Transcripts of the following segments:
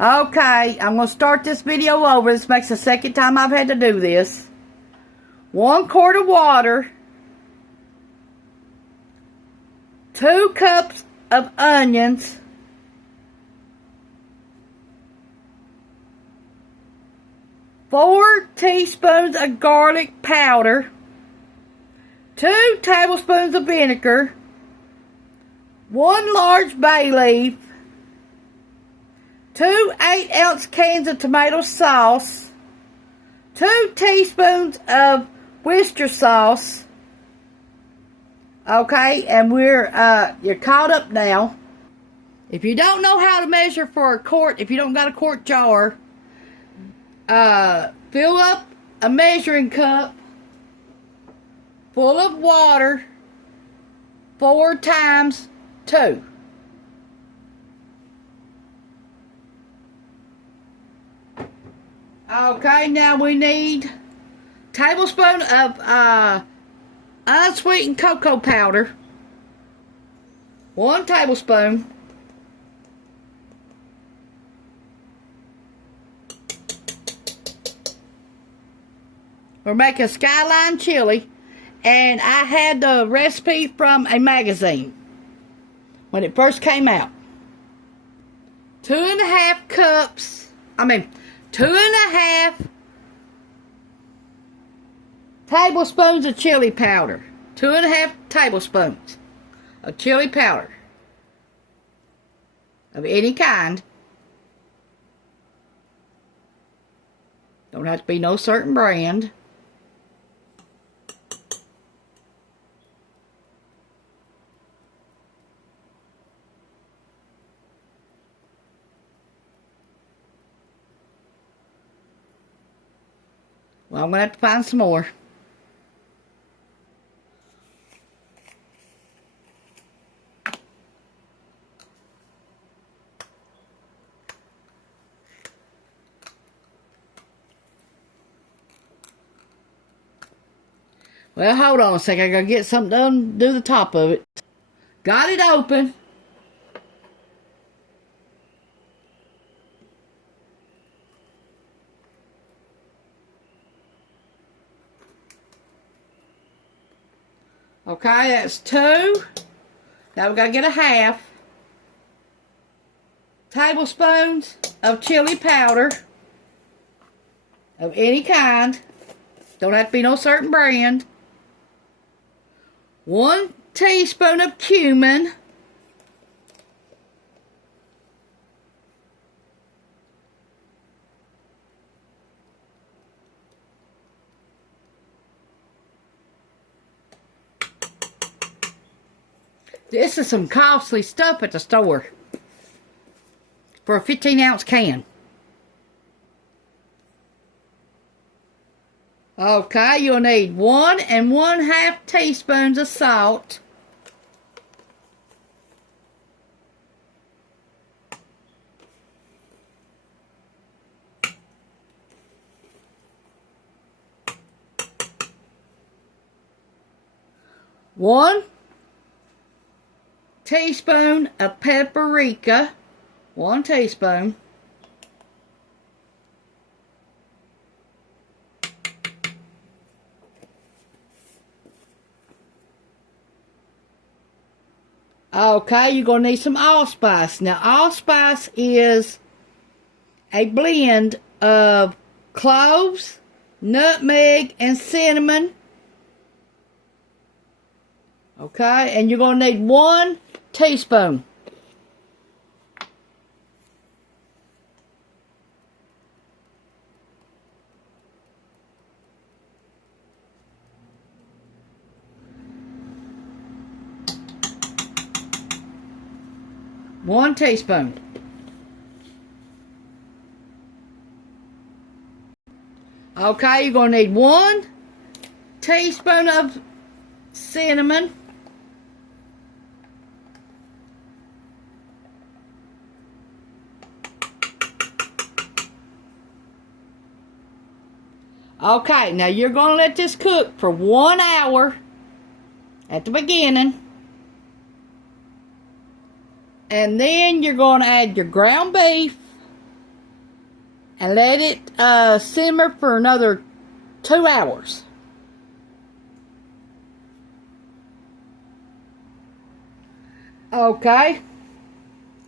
Okay, I'm going to start this video over. This makes the second time I've had to do this. 1 quart of water. 2 cups of onions. 4 teaspoons of garlic powder. 2 tablespoons of vinegar. 1 large bay leaf. 2 8-ounce cans of tomato sauce. 2 teaspoons of Worcester sauce. Okay, and you're caught up now. If you don't know how to measure for a quart, if you don't got a quart jar, fill up a measuring cup full of water 4 times 2. Okay, now we need a tablespoon of unsweetened cocoa powder. 1 tablespoon. We're making skyline chili, and I had the recipe from a magazine when it first came out. 2.5 tablespoons of chili powder. 2.5 tablespoons of chili powder of any kind. Don't have to be no certain brand. Well, I'm going to have to find some more. Well, hold on a second. I gotta get something done, do the top of it. Got it open. Okay, that's 2. Now we gotta get a 1/2 tablespoons of chili powder of any kind. Don't have to be no certain brand. 1 teaspoon of cumin. This is some costly stuff at the store for a 15-ounce can. Okay, you'll need 1 1/2 teaspoons of salt. One teaspoon of paprika. 1 teaspoon. Okay, you're going to need some allspice. Now, allspice is a blend of cloves, nutmeg, and cinnamon. Okay, and you're going to need 1 teaspoon. One teaspoon. Okay, you're going to need 1 teaspoon of cinnamon. Okay, now you're going to let this cook for 1 hour at the beginning. And then you're going to add your ground beef and let it simmer for another 2 hours. Okay,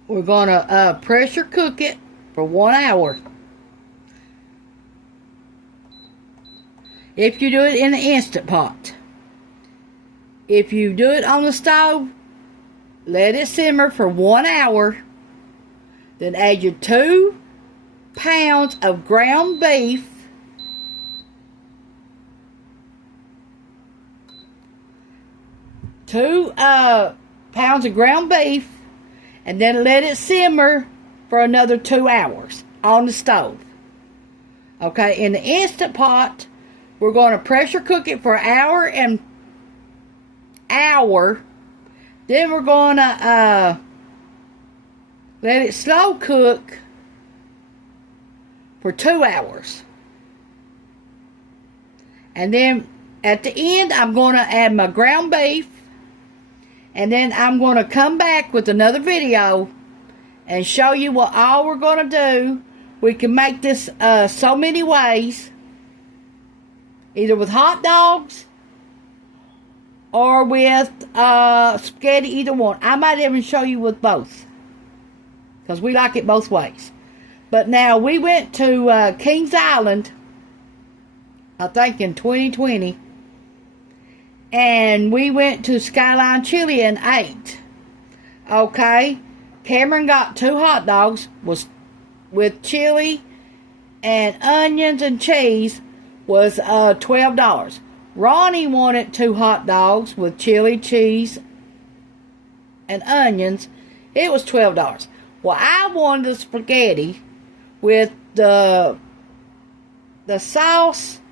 we're going to pressure cook it for 1 hour. If you do it in the Instant Pot. If you do it on the stove, let it simmer for 1 hour. Then add your 2 pounds of ground beef. Two pounds of ground beef, and then let it simmer for another 2 hours on the stove. Okay, in the Instant Pot, we're going to pressure cook it for an hour. Then we're going to let it slow cook for 2 hours. And then at the end, I'm going to add my ground beef. And then I'm going to come back with another video and show you what all we're going to do. We can make this so many ways. Either with hot dogs or with spaghetti, either one. I might even show you with both, because we like it both ways. But now, we went to Kings Island, I think in 2020. And we went to Skyline Chilli and ate. Okay. Cameron got 2 hot dogs with chili and onions and cheese was $12. Ronnie wanted 2 hot dogs with chili, cheese, and onions. It was $12. Well, I wanted the spaghetti with the sauce,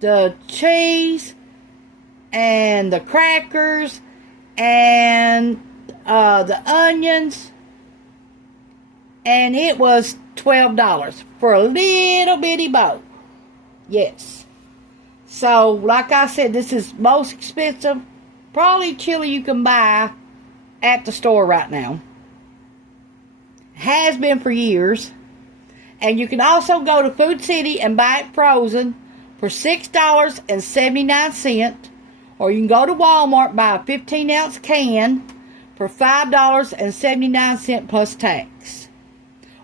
the cheese, and the crackers, and the onions, and it was $12 for a little bitty bowl. Yes. So, like I said, this is most expensive probably chili you can buy at the store right now. Has been for years. And you can also go to Food City and buy it frozen for $6.79. Or you can go to Walmart, buy a 15-ounce can for $5.79 plus tax.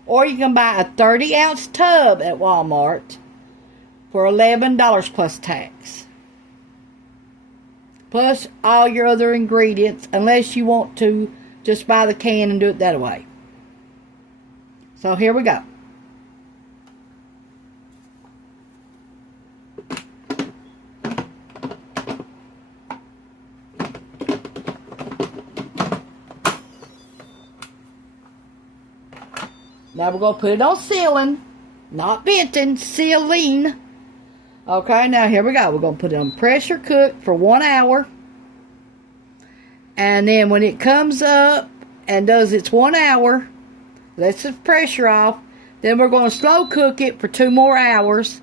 Or you can buy a 30-ounce tub at Walmart for $11 plus tax. Plus all your other ingredients, unless you want to just buy the can and do it that way. So here we go. Now we're going to put it on sealing, not venting, sealing. Okay, now here we go. We're going to put it on pressure cook for 1 hour. And then when it comes up and does its 1 hour, lets the pressure off, then we're going to slow cook it for 2 more hours.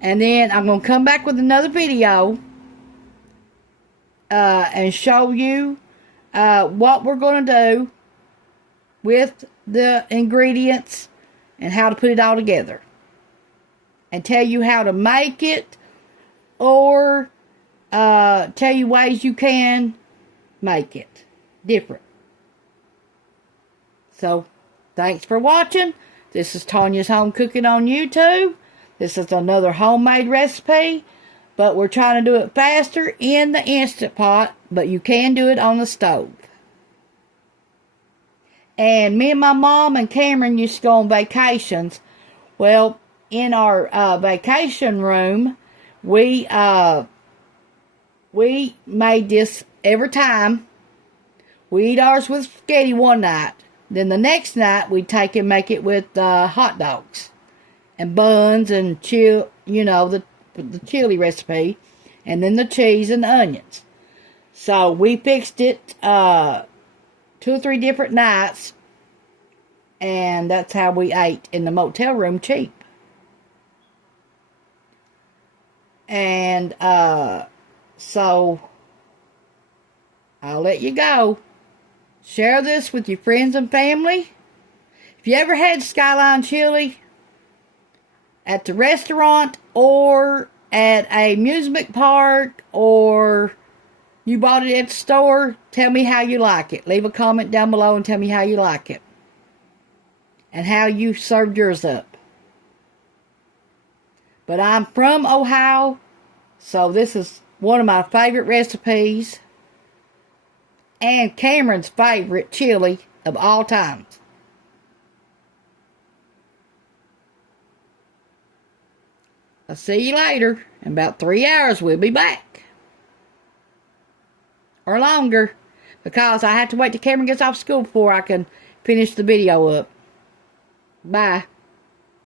And then I'm going to come back with another video and show you what we're going to do with the ingredients and how to put it all together, and tell you how to make it, or tell you ways you can make it different. So thanks for watching. This is Tanya's Home Cooking on YouTube. This is another homemade recipe, but we're trying to do it faster in the Instant Pot, but you can do it on the stove. And me and my mom and Cameron used to go on vacations. Well, in our vacation room, we made this every time. We eat ours with spaghetti one night. Then the next night, we'd take and make it with hot dogs and buns and the chili recipe, and then the cheese and the onions. So we fixed it 2 or 3 different nights, and that's how we ate in the motel room cheap. And so I'll let you go. Share this with your friends and family. If you ever had Skyline Chili, at the restaurant or at a amusement park, or you bought it at the store, tell me how you like it. Leave a comment down below and tell me how you like it. And how you served yours up. But I'm from Ohio, so this is one of my favorite recipes. And Cameron's favorite chili of all times. I'll see you later. In about 3 hours, we'll be back. Or longer. Because I have to wait till Cameron gets off school before I can finish the video up. Bye.